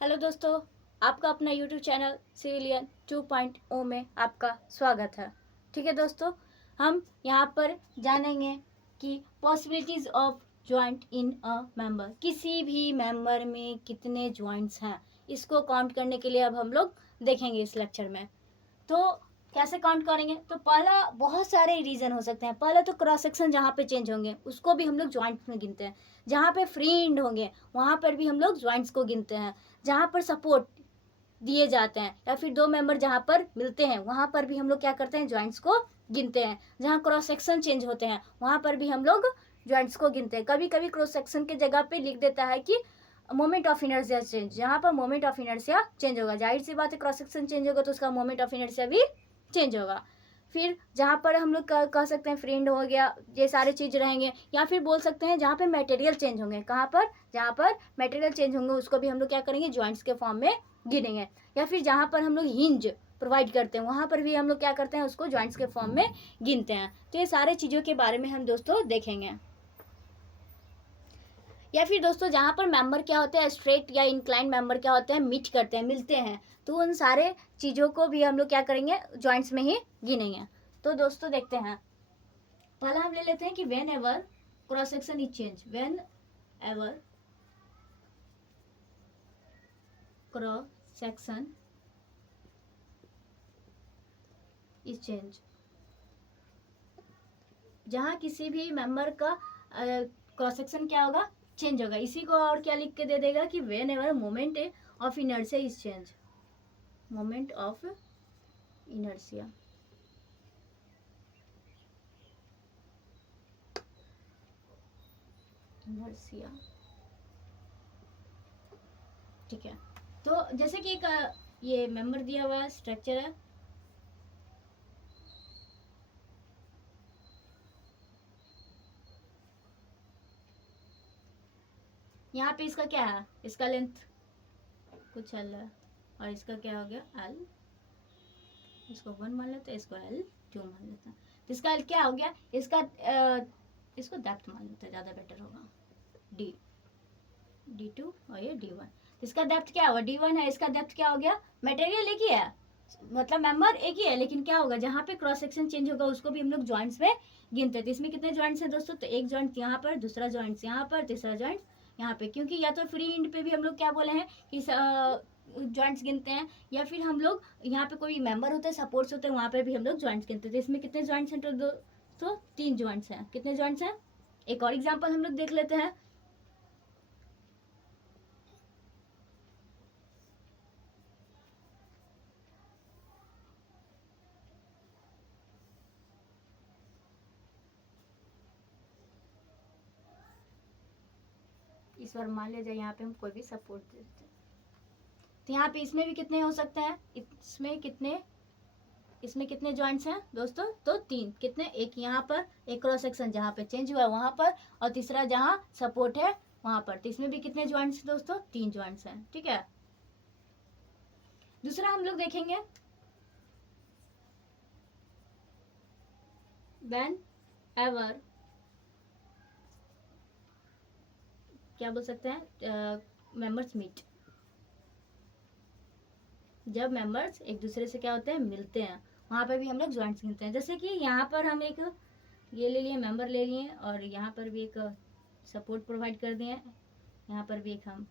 Hello दोस्तों, आपका अपना यूट्यूब चैनल सिविलियन 2.0 में आपका स्वागत है। ठीक है दोस्तों, हम यहाँ पर जानेंगे कि possibilities of joint in a member. किसी भी मेंबर में कितने जॉइंट्स हैं, इसको काउंट करने के लिए अब हम लोग देखेंगे इस लेक्चर में। तो कैसे काउंट करेंगे? तो पहला, बहुत सारे रीज़न हो सकते हैं। पहले तो क्रॉस सेक्शन जहाँ पे चेंज होंगे उसको भी हम लोग जॉइंट में गिनते हैं। जहाँ पे फ्री एंड होंगे वहाँ पर भी हम लोग जॉइंट्स को गिनते हैं। जहाँ पर सपोर्ट दिए जाते हैं या फिर दो मेंबर जहाँ पर मिलते हैं वहाँ पर भी हम लोग क्या करते हैं, जॉइंट्स को गिनते हैं। जहाँ क्रॉस सेक्शन चेंज होते हैं वहाँ पर भी हम लोग जॉइंट्स को गिनते हैं। कभी कभी क्रॉस सेक्शन के जगह पे लिख देता है कि मोमेंट ऑफ इनर्शिया चेंज। जहाँ पर मोमेंट ऑफ इनर्शिया चेंज होगा, जाहिर सी बात है क्रॉस सेक्शन चेंज होगा तो उसका मोमेंट ऑफ इनर्शिया भी चेंज होगा। फिर जहाँ पर हम लोग कह सकते हैं फ्रेंड हो गया, ये सारे चीज़ रहेंगे। या फिर बोल सकते हैं जहाँ पे मटेरियल चेंज होंगे, कहाँ पर, जहाँ पर मटेरियल चेंज होंगे उसको भी हम लोग क्या करेंगे, जॉइंट्स के फॉर्म में गिनेंगे। या फिर जहाँ पर हम लोग हिंज प्रोवाइड करते हैं वहाँ पर भी हम लोग क्या करते हैं, उसको जॉइंट्स के फॉर्म में गिनते हैं। तो ये सारे चीज़ों के बारे में हम दोस्तों देखेंगे। या फिर दोस्तों जहाँ पर मेंबर क्या होते हैं, स्ट्रेट या इंक्लाइन मेंबर क्या होते हैं, मीट करते हैं, मिलते हैं, तो उन सारे चीज़ों को भी हम लोग क्या करेंगे, जॉइंट्स में ही गिनेंगे। तो दोस्तों देखते हैं, पहला हम ले लेते हैं कि when ever cross section is change. When ever cross section is change, जहाँ किसी भी मेंबर का क्रॉस सेक्शन क्या होगा, चेंज होगा। इसी को और क्या लिख के दे देगा कि when ever moment of inertia is change. Moment of inertia, inertia, ठीक है। तो जैसे कि एक ये मेंबर दिया हुआ है, स्ट्रक्चर है, यहाँ पे इसका क्या है, इसका लेंथ कुछ एल है और इसका क्या हो गया एल। इसको 1 मान लेते हैं, इसको L2 मान लेते हैं। तो इसका L क्या हो गया, इसका इसको डेप्थ मान लेते हैं, ज़्यादा बेटर होगा। D2 और ये D1। तो इसका डेप्थ क्या होगा, D1 है। इसका डेप्थ क्या हो गया, मटेरियल एक ही है, मतलब मेंबर एक ही है, लेकिन क्या होगा, जहाँ पे क्रॉस सेक्शन चेंज होगा उसको भी हम लोग जॉइंट्स में गिनते हैं। तो इसमें कितने जॉइंट्स हैं दोस्तों, तो एक जॉइंट यहाँ पर, दूसरा जॉइंट्स यहाँ पर, तीसरा जॉइंट यहाँ पे। क्योंकि या तो फ्री एंड पे भी हम लोग क्या बोले हैं कि जॉइंट्स गिनते हैं, या फिर हम लोग यहाँ पे कोई मेंबर होता है, सपोर्ट्स होते हैं, वहाँ पे भी हम लोग जॉइंट्स गिनते हैं। तो इसमें कितने जॉइंट्स हैं, तो दोस्तों 3 जॉइंट्स हैं। कितने जॉइंट्स हैं, एक और एग्जाम्पल हम लोग देख लेते हैं। इस बार मान लीजिए यहाँ पे हम कोई भी सपोर्ट देते हैं, तो यहाँ पे इसमें भी कितने हो सकते हैं, इसमें कितने जॉइंट्स हैं दोस्तों, तो 3। कितने, एक यहाँ पर, एक क्रॉस सेक्शन जहाँ पे चेंज हुआ है वहाँ पर, और तीसरा जहाँ सपोर्ट है वहाँ पर। तो इसमें भी कितने जॉइंट्स दोस्तों, 3 जॉइंट्स हैं। ठीक है, दूसरा हम लोग देखेंगे, व्हेन एवर, क्या बोल सकते हैं, मेंबर्स मीट। जब मेंबर्स एक दूसरे से क्या होते हैं, मिलते हैं, वहाँ पर भी हम लोग जॉइंट्स गिनते हैं। जैसे कि यहाँ पर हम एक ये ले लिए, मेंबर ले लिए, और यहाँ पर भी एक सपोर्ट प्रोवाइड कर दिए, यहाँ पर भी एक हम।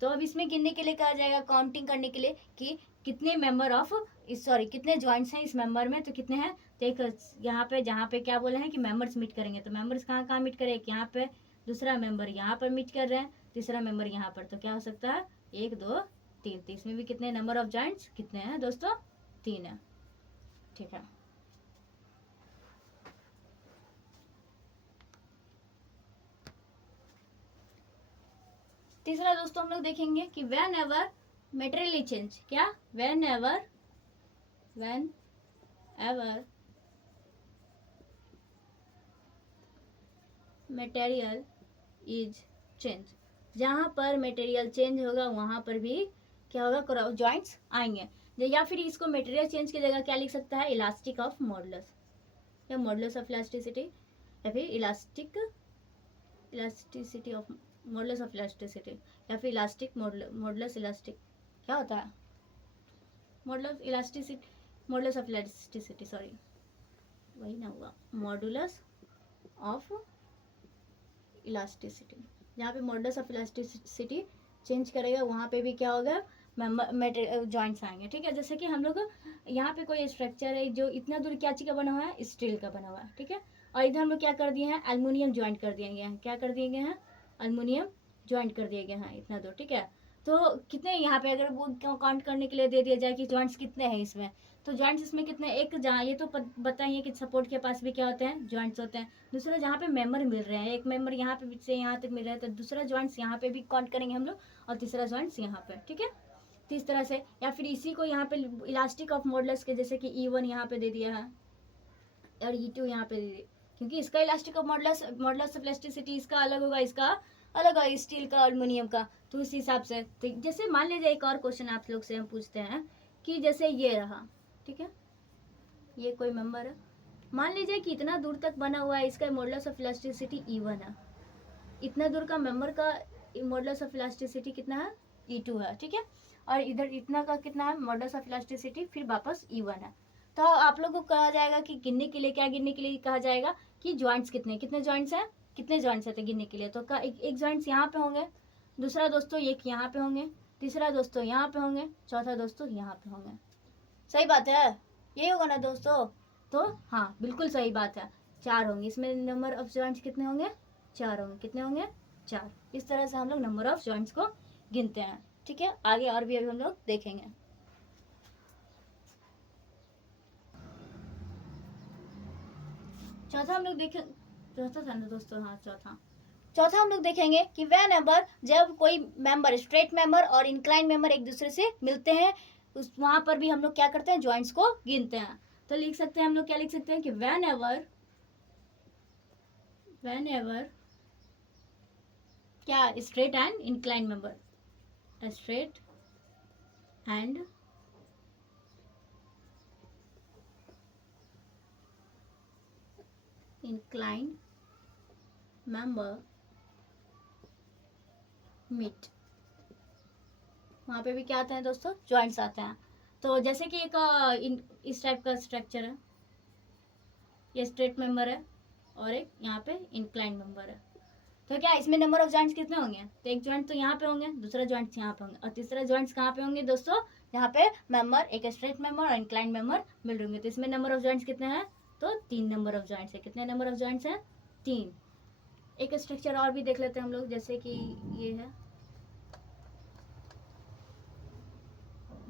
तो अब इसमें गिनने के लिए कहा जाएगा, काउंटिंग करने के लिए कि कितने मेंबर ऑफ सॉरी कितने जॉइंट्स हैं इस मेंबर में, तो कितने हैं। तो एक यहाँ पे, जहाँ पे क्या बोले हैं कि मेंबर्स मीट करेंगे, तो मेंबर्स कहाँ कहाँ मीट करें, एक यहाँ पे, दूसरा मेंबर यहाँ पर मीट कर रहे हैं, तीसरा मेंबर यहाँ पर। तो क्या हो सकता है, 1 2 3। तो इसमें भी कितने नंबर ऑफ जॉइंट्स कितने हैं दोस्तों, 3 है। ठीक है, तीसरा दोस्तों हम लोग देखेंगे कि वेन एवर मेटेरियल चेंज। क्या, when ever material is change, जहाँ पर मटेरियल चेंज होगा वहाँ पर भी क्या होगा, जॉइंट्स आएंगे। या फिर इसको मटेरियल चेंज की जगह क्या लिख सकता है, इलास्टिक ऑफ मॉडुलस, या मॉडुलस ऑफ इलास्टिसिटी, या फिर elasticity of modulus of elasticity या फिर इलास्टिक मॉडुलस इलास्टिक क्या होता है? Modulus elasticity, modulus of elasticity, sorry वही ना हुआ, मॉडुलस ऑफ इलास्टिसिटी। जहाँ पे मॉडुलस ऑफ इलास्टिसिटी चेंज करेगा वहाँ पे भी क्या होगा, मेटेरियल जॉइंट्स आएंगे। ठीक है, जैसे कि हम लोग यहाँ पे कोई स्ट्रक्चर है जो इतना दूर क्या चीज़ का बना हुआ है, स्टील का बना हुआ है। ठीक है, और इधर हम लोग क्या कर दिए हैं, एल्युमिनियम ज्वाइंट कर दिए गए हैं। क्या कर दिए गए हैं, एल्युमिनियम ज्वाइंट कर दिए गए हैं इतना दूर। ठीक है, तो कितने यहाँ पे अगर वो काउंट करने के लिए दे दिया जाए कि जॉइंट्स कितने हैं इसमें, तो जॉइंट्स इसमें कितने, एक जहाँ ये तो बताइए कि सपोर्ट के पास भी क्या होते हैं, जॉइंट्स होते हैं। दूसरा जहाँ पे मेंबर मिल रहे हैं, एक मेंबर यहाँ पे से यहाँ तक मिल रहा है, तो दूसरा जॉइंट्स यहाँ पे भी काउंट करेंगे हम लोग, और तीसरा जॉइंट्स यहाँ पे। ठीक है, तो इस तरह से, या फिर इसी को यहाँ पे इलास्टिक ऑफ मॉडुलस के, जैसे कि E1 यहाँ पे दे दिया है और E2 यहाँ पे दे दिया, क्योंकि इसका elastic of modulus, modulus of elasticity इसका अलग होगा, इसका अलग होगा, स्टील का, एल्युमिनियम का। तो उस हिसाब से, तो जैसे मान लीजिए एक और क्वेश्चन आप लोग से हम पूछते हैं कि जैसे ये रहा, ठीक है, ये कोई मेंबर है, मान लीजिए कि इतना दूर तक बना हुआ है, इसका मॉडुलस ऑफ इलास्टिसिटी E1 है, इतना दूर का मेंबर का मॉडुलस ऑफ इलास्टिसिटी कितना है, E2 है। ठीक है, और इधर इतना का कितना है मॉडुलस ऑफ इलास्टिसिटी, फिर वापस E1 है। तो आप लोगों को कहा जाएगा कि गिनने के लिए, क्या गिनने के लिए कहा जाएगा कि जॉइंट्स कितने कितने जॉइंट्स हैं, कितने जॉइंट्स हैं, तो गिनने के लिए तो एक जॉइंट्स यहाँ पे होंगे, दूसरा दोस्तों एक यहाँ पे होंगे, तीसरा दोस्तों यहाँ पे होंगे, चौथा दोस्तों यहाँ पे होंगे। सही बात है, यही होगा ना दोस्तों? तो हाँ, बिल्कुल सही बात है, 4 होंगे इसमें। नंबर ऑफ जॉइंट्स कितने होंगे, 4 होंगे। कितने होंगे, 4। इस तरह से हम लोग नंबर ऑफ जॉइंट्स को गिनते हैं। ठीक है, आगे और भी अभी हम लोग देखेंगे। चौथा हम लोग देखें, चौथा था ना दोस्तों, हाँ चौथा हम लोग देखेंगे कि वह नंबर जब कोई मेंबर, स्ट्रेट मेंबर और इंक्लाइन मेंबर एक दूसरे से मिलते हैं, उस वहां पर भी हम लोग क्या करते हैं, जॉइंट्स को गिनते हैं। तो लिख सकते हैं हम लोग, क्या लिख सकते हैं कि whenever क्या, straight and incline member, straight and incline member meet, वहाँ पे भी क्या आते हैं दोस्तों, जॉइंट्स आते हैं। तो जैसे कि एक इस टाइप का स्ट्रक्चर है, ये स्ट्रेट मेंबर है और एक यहाँ पे इंक्लाइन मेंबर है, तो क्या इसमें नंबर ऑफ जॉइंट्स कितने होंगे, तो एक जॉइंट तो यहाँ पे होंगे, दूसरा जॉइंट्स यहाँ पे होंगे, और तीसरा जॉइंट्स कहाँ पे होंगे दोस्तों, यहाँ पे मेंबर, एक स्ट्रेट मेंबर और इंक्लाइन मेंबर मिल रहे, तो इसमें नंबर ऑफ जॉइंट्स कितने हैं, तो 3 नंबर ऑफ जॉइंट्स है। कितने नंबर ऑफ जॉइंट्स हैं, 3। एक स्ट्रक्चर और भी देख लेते हैं हम लोग, जैसे कि ये है,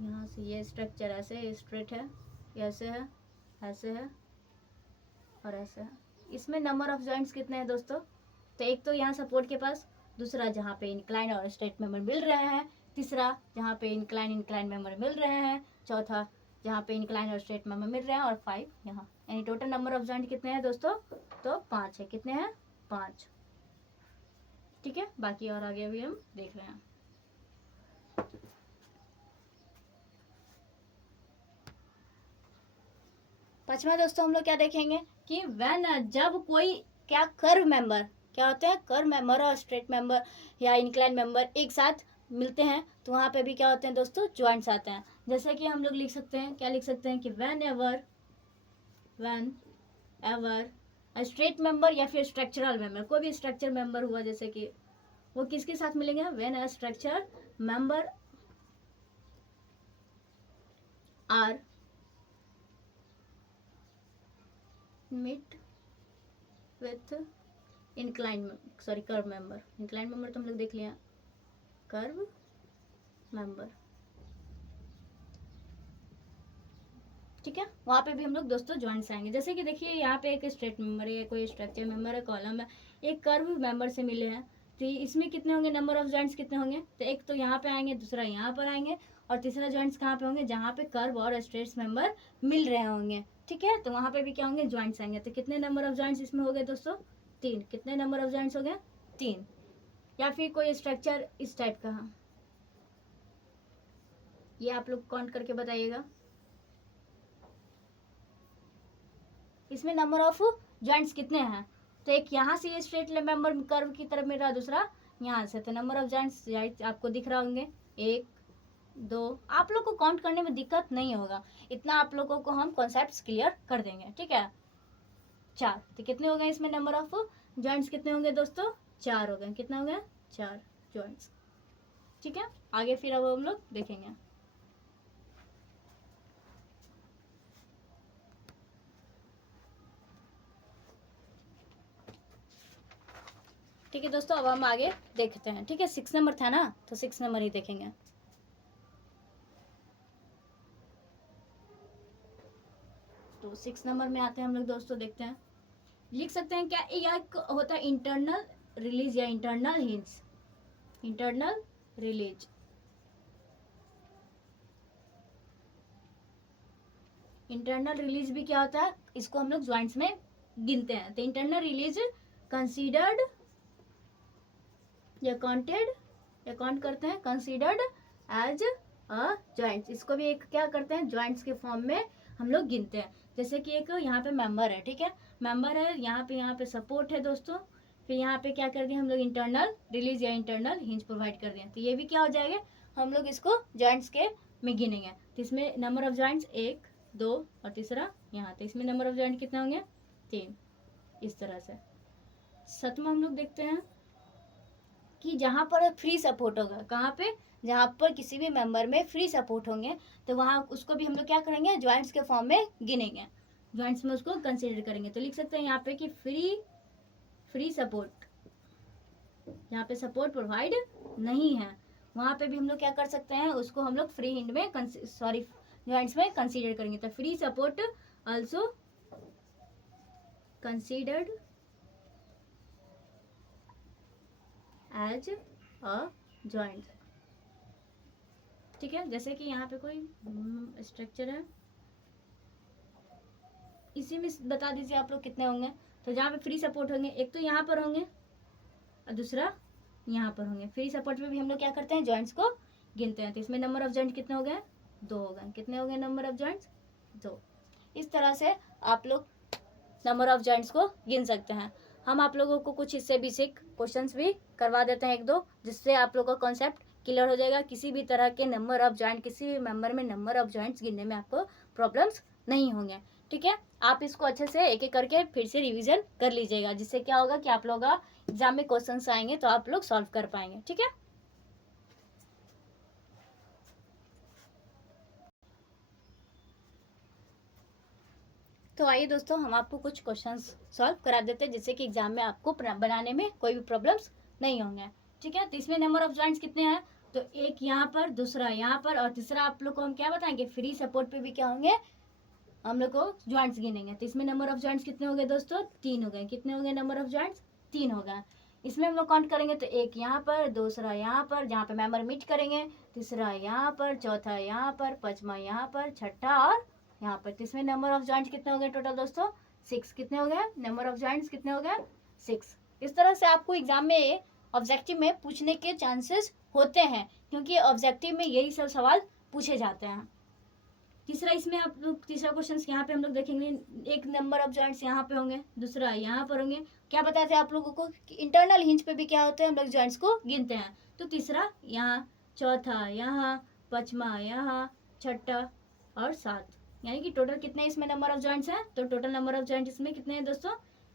यहाँ से ये स्ट्रक्चर ऐसे स्ट्रेट है, ऐसे है, ऐसे है और ऐसे है। इसमें नंबर ऑफ जॉइंट्स कितने हैं दोस्तों, तो एक तो यहाँ सपोर्ट के पास, दूसरा जहाँ पे इंक्लाइन और स्ट्रेट मेंबर मिल रहे हैं, तीसरा जहाँ पे इंक्लाइन मेंबर मिल रहे हैं, चौथा जहाँ पे इंक्लाइन और स्ट्रेट मेंबर मिल रहे हैं, और 5 यहाँ, यानी टोटल नंबर ऑफ जॉइंट कितने हैं दोस्तों, तो 5 है। कितने हैं, 5। ठीक है, बाकी और आगे अभी हम देख रहे हैं। पांचवा दोस्तों हम लोग क्या देखेंगे कि व्हेन, जब कोई क्या कर्व मेंबर, क्या होते हैं, कर्व मेंबर और स्ट्रेट मेंबर या इंक्लाइन मेंबर एक साथ मिलते हैं, तो वहाँ पे भी क्या होते हैं दोस्तों, जॉइंट्स आते हैं। जैसे कि हम लोग लिख सकते हैं, क्या लिख सकते हैं कि व्हेन एवर स्ट्रेट मेंबर या फिर स्ट्रक्चरल मेंबर, कोई भी स्ट्रक्चर मेंबर हुआ, जैसे कि वो किसके साथ मिलेंगे, when a structure member are meet with incline, sorry curve member, incline member तो हम लोग देख लिया, कर्व मेंबर। ठीक है, वहाँ पे भी हम लोग दोस्तों जॉइंट्स आएंगे। जैसे कि देखिए यहाँ पे एक स्ट्रेट मेंबर है, कोई स्ट्रक्चर मेंबर है, कॉलम है, एक कर्व मेंबर से मिले हैं, तो इसमें कितने होंगे, नंबर ऑफ जॉइंट्स कितने होंगे, तो एक तो यहाँ पे आएंगे, दूसरा यहाँ पर आएंगे, और तीसरा जॉइंट्स कहाँ पे होंगे, जहाँ पे कर्व और स्ट्रेट्स मेंबर मिल रहे होंगे। ठीक है, तो वहाँ पे भी क्या होंगे, जॉइंट्स आएंगे। तो कितने नंबर ऑफ जॉइंट्स इसमें हो गए दोस्तों, 3। कितने नंबर ऑफ जॉइंट्स हो गए, 3। या फिर कोई स्ट्रक्चर इस टाइप का, ये आप लोग काउंट करके बताइएगा, इसमें नंबर ऑफ जॉइंट्स कितने हैं, तो एक यहाँ से ये स्ट्रेट मेंबर कर्व की तरफ मिल रहा है, दूसरा यहाँ से। तो नंबर ऑफ जॉइंट्स आपको दिख रहा होंगे 1 2। आप लोग को काउंट करने में दिक्कत नहीं होगा, इतना आप लोगों को हम कॉन्सेप्ट्स क्लियर कर देंगे, ठीक है। 4, तो कितने हो गए इसमें नंबर ऑफ जॉइंट्स कितने होंगे दोस्तों? 4 हो गए। कितना हो गया? 4 जॉइंट्स, ठीक है। आगे फिर अब हम लोग देखेंगे। ठीक है दोस्तों, अब हम आगे देखते हैं, ठीक है। 6 नंबर था ना, तो 6 नंबर ही देखेंगे। तो 6 नंबर में आते हैं हम लोग दोस्तों, देखते हैं। लिख सकते हैं क्या, यह होता है इंटरनल रिलीज या internal hinge. Internal release, internal release भी क्या होता है, इसको हम लोग ज्वाइंट्स में गिनते हैं। तो इंटरनल रिलीज कंसीडर्ड या काउंटेड या काउंट करते हैं, कंसीडर्ड एज अ ज्वाइंट्स। इसको भी एक क्या करते हैं, ज्वाइंट्स के फॉर्म में हम लोग गिनते हैं। जैसे कि एक यहाँ पे मेंबर है, ठीक है, मेंबर है, यहाँ पे सपोर्ट है दोस्तों, फिर यहाँ पे क्या कर दिया हम लोग, इंटरनल रिलीज या इंटरनल हिंज प्रोवाइड कर दिए। तो ये भी क्या हो जाएगा, हम लोग इसको ज्वाइंट्स के में गिनेंगे। तो इसमें नंबर ऑफ ज्वाइंट्स 1 2 और तीसरा यहाँ। तो इसमें नंबर ऑफ ज्वाइंट कितने होंगे? 3, इस तरह से। 7वां हम लोग देखते हैं कि जहाँ पर फ्री सपोर्ट होगा, कहाँ पे, जहाँ पर किसी भी मेंबर में फ्री सपोर्ट होंगे, तो वहाँ उसको भी हम लोग क्या करेंगे, ज्वाइंट्स के फॉर्म में गिनेंगे, ज्वाइंट्स में उसको कंसीडर करेंगे। तो लिख सकते हैं यहाँ पे कि फ्री सपोर्ट, यहाँ पे सपोर्ट प्रोवाइड नहीं है, वहाँ पे भी हम लोग क्या कर सकते हैं, उसको हम लोग फ्री हिंड में ज्वाइंट्स में कंसीडर करेंगे। तो free support also considered as a joint, ठीक है। जैसे कि यहाँ पे कोई स्ट्रक्चर है, इसी में बता दीजिए आप लोग कितने होंगे। तो जहाँ पे फ्री सपोर्ट होंगे, एक तो यहाँ पर होंगे और दूसरा यहाँ पर होंगे। फ्री सपोर्ट में भी हम लोग क्या करते हैं, जॉइंट्स को गिनते हैं। तो इसमें नंबर ऑफ जॉइंट कितने हो गए? 2 हो गए। कितने हो गए नंबर ऑफ जॉइंट्स? 2। इस तरह से आप लोग नंबर ऑफ जॉइंट्स को गिन सकते हैं। हम आप लोगों को कुछ इससे बेसिक क्वेश्चंस भी करवा देते हैं 1-2, जिससे आप लोगों का कॉन्सेप्ट क्लियर हो जाएगा। किसी भी तरह के नंबर ऑफ जॉइंट, किसी भी मेंबर में नंबर ऑफ जॉइंट्स गिनने में आपको प्रॉब्लम्स नहीं होंगे, ठीक है। आप इसको अच्छे से एक एक करके फिर से रिवीजन कर लीजिएगा, जिससे क्या होगा कि आप लोग एग्जाम में क्वेश्चंस आएंगे तो आप लोग सॉल्व कर पाएंगे, ठीक है। तो आइए दोस्तों, हम आपको कुछ क्वेश्चंस सॉल्व करा देते हैं, जिससे कि एग्जाम में आपको बनाने में कोई भी प्रॉब्लम्स नहीं होंगे, ठीक है। तो इसमें नंबर ऑफ जॉइंट्स कितने हैं? तो एक यहाँ पर, दूसरा यहाँ पर, और तीसरा आप लोग को हम क्या बताएंगे, फ्री सपोर्ट पे भी क्या होंगे, हम लोग को जॉइंट्स गिनेंगे। तो इसमें नंबर ऑफ जॉइंट्स कितने हो गए दोस्तों? 3 हो गए। कितने हो गए नंबर ऑफ जॉइंट्स? 3 हो गए। इसमें हम लोग काउंट करेंगे, तो एक यहाँ पर, दूसरा यहाँ पर, जहाँ पे मेंबर मीट करेंगे, तीसरा यहाँ पर, चौथा यहाँ पर, पांचवा यहाँ पर, छठा और यहाँ पर। तो इसमें नंबर ऑफ जॉइंट्स कितने हो गए टोटल दोस्तों? 6। कितने हो गए नंबर ऑफ जॉइंट्स? कितने हो गए? 6। इस तरह से आपको एग्जाम में ऑब्जेक्टिव में पूछने के चांसेस होते हैं, क्योंकि ऑब्जेक्टिव में यही सब सवाल पूछे जाते हैं। तीसरा, इसमें आप लोग तीसरा क्वेश्चन यहाँ पे हम लोग देखेंगे, एक नंबर ऑफ जॉइंट्स यहाँ पे होंगे, दूसरा यहाँ पर होंगे। क्या बताए थे आप लोगों को कि इंटरनल हिंज पे भी क्या होते हैं, हम लोग जॉइंट्स को गिनते हैं। तो तीसरा यहाँ, चौथा यहाँ, पांचवा यहाँ, छठा और 7, यानी कि टोटल कितने इसमें नंबर ऑफ जॉइंट्स हैं? तो टोटल नंबर ऑफ जॉइंट इसमें कितने हैं दोस्तों?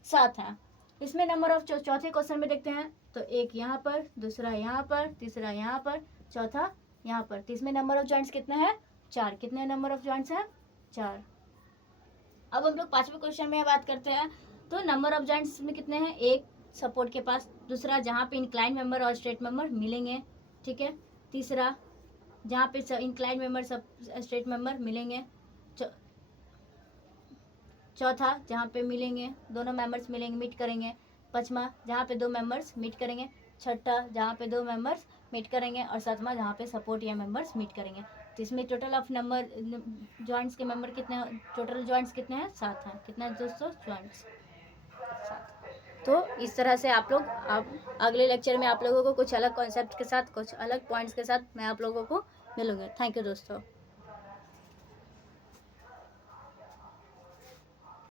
7 हैं। इसमें नंबर ऑफ चौथे क्वेश्चन में देखते हैं, तो एक यहाँ पर, दूसरा यहाँ पर, तीसरा यहाँ पर, चौथा यहाँ पर। तो इसमें नंबर ऑफ जॉइंट्स कितने हैं? 4। कितने नंबर ऑफ जॉइंट्स हैं? 4। अब हम लोग 5वें क्वेश्चन में बात करते हैं। तो नंबर ऑफ जॉइंट्स में कितने हैं? एक सपोर्ट के पास, दूसरा जहाँ पे इंक्लाइन मेंबर और स्ट्रेट मेंबर मिलेंगे, ठीक है, तीसरा जहाँ पे इंक्लाइन मेंबर सब स्ट्रेट मेंबर मिलेंगे, चौथा जहाँ पे मिलेंगे दोनों मेंबर्स मिलेंगे, मीट करेंगे, पांचवा जहाँ पे 2 मेंबर्स मीट करेंगे, छठा जहाँ पे 2 मेंबर्स मीट करेंगे, और सातवां जहाँ पे सपोर्ट या मेंबर्स मीट करेंगे। तो इसमें टोटल ऑफ नंबर जॉइंट्स के मेंबर कितने, टोटल जॉइंट्स कितने हैं? 7 हैं। कितना है दोस्तों? जॉइंट्स 7। तो इस तरह से आप अगले लेक्चर में आप लोगों को कुछ अलग कॉन्सेप्ट के साथ, कुछ अलग पॉइंट्स के साथ मैं आप लोगों को मिलूंगी। थैंक यू दोस्तों।